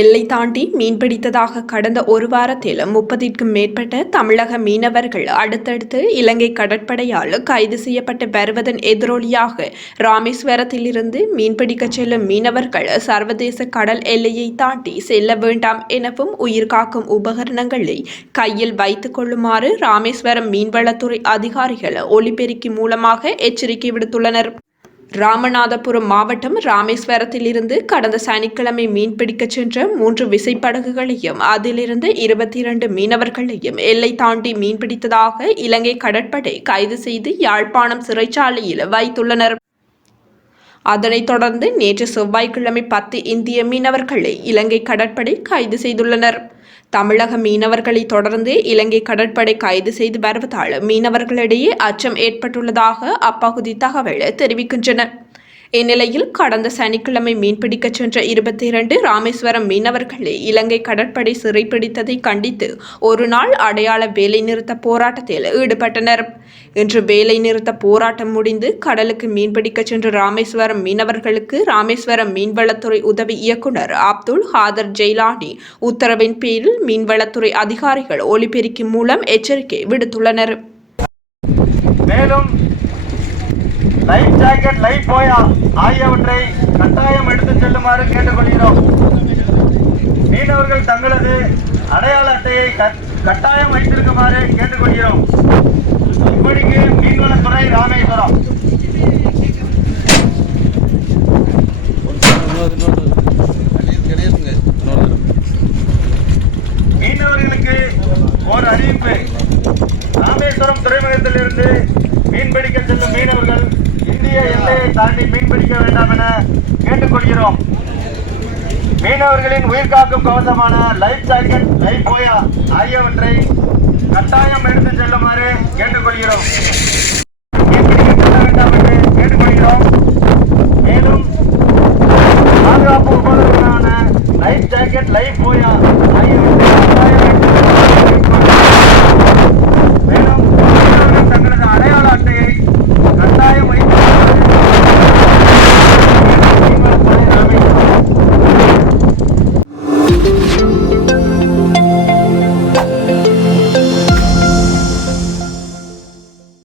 எல்லை தாண்டி மீன்பிடித்ததாக கடந்த ஒரு வாரத்தில் 30க்கும் மேற்பட்ட தமிழக மீனவர்கள் அடுத்தடுத்து இலங்கை கடற்படையால் கைது செய்யப்பட்டு வருவதன் எதிரொலியாக ராமேஸ்வரத்திலிருந்து மீன்பிடிக்க செல்லும் மீனவர்கள் சர்வதேச கடல் எல்லையை தாண்டி செல்ல வேண்டாம் எனவும் உயிர்காக்கும் உபகரணங்களை கையில் வைத்துக் கொள்ளுமாறு ராமேஸ்வரம் மீன்வளத்துறை அதிகாரிகள் ஒலிபெருக்கி மூலமாக எச்சரிக்கை விடுத்துள்ளனர். ராமநாதபுரம் மாவட்டம் ராமேஸ்வரத்திலிருந்து கடந்த சனிக்கிழமை மீன்பிடிக்க சென்ற 3 விசைப்படகுகளையும் அதிலிருந்து 22 மீனவர்களையும் எல்லை தாண்டி மீன்பிடித்ததாக இலங்கை கடற்படை கைது செய்து யாழ்ப்பாணம் சிறைச்சாலையில் வைத்துள்ளனர். அதனைத் தொடர்ந்து நேற்று செவ்வாய்க்கிழமை 10 இந்திய மீனவர்களை இலங்கை கடற்படை கைது செய்துள்ளனர். தமிழக மீனவர்களை தொடர்ந்து இலங்கை கடற்படை கைது செய்து வருவதால் மீனவர்களிடையே அச்சம் ஏற்பட்டுள்ளதாக அப்பகுதி தகவல் தெரிவிக்கின்றன. இந்நிலையில் கடந்த சனிக்கிழமை மீன்பிடிக்க சென்ற 22 ராமேஸ்வரம் மீனவர்களை இலங்கை கடற்படை சிறைப்பிடித்ததை கண்டித்து ஒரு நாள் அடையாள வேலைநிறுத்த போராட்டத்தில் ஈடுபட்டனர். இன்று வேலைநிறுத்த போராட்டம் முடிந்து கடலுக்கு மீன்பிடிக்க சென்ற ராமேஸ்வரம் மீனவர்களுக்கு ராமேஸ்வரம் மீன்வளத்துறை உதவி இயக்குனர் அப்துல் ஹாதர் ஜெய்லானி உத்தரவின் பேரில் மீன்வளத்துறை அதிகாரிகள் ஒலிபெருக்கி மூலம் எச்சரிக்கை விடுத்துள்ளனர். மேலும் லைஃப் ஜாக்கெட், லைஃப் போயா ஆகியவற்றை கட்டாயம் எடுத்துச் செல்லுமாறு கேட்டுக்கொள்கிறோம். மீனவர்கள் தங்களது அடையாள அட்டையை கட்டாயம் வைத்திருக்குமாறு கேட்டுக்கொள்கிறோம். இப்படிக்கு மீன்வளத்துறை ராமேஸ்வரம். மீனவர்களுக்கு ஒரு அறிவிப்பு. ராமேஸ்வரம் துறைமுகத்திலிருந்து மீன்பிடிக்க செல்லும் மீனவர்கள் இந்திய எல்லையை தாண்டி மீன்பிடிக்க வேண்டாம் என கேட்டுக்கொள்கிறோம். மீனவர்களின் உயிர்காக்கும் கவசமான லைஃப் ஜாக்கெட், லைஃப் போயா ஆகியவற்றை கட்டாயம் எடுத்துச் செல்லுமாறு கேட்டுக்கொள்கிறோம்.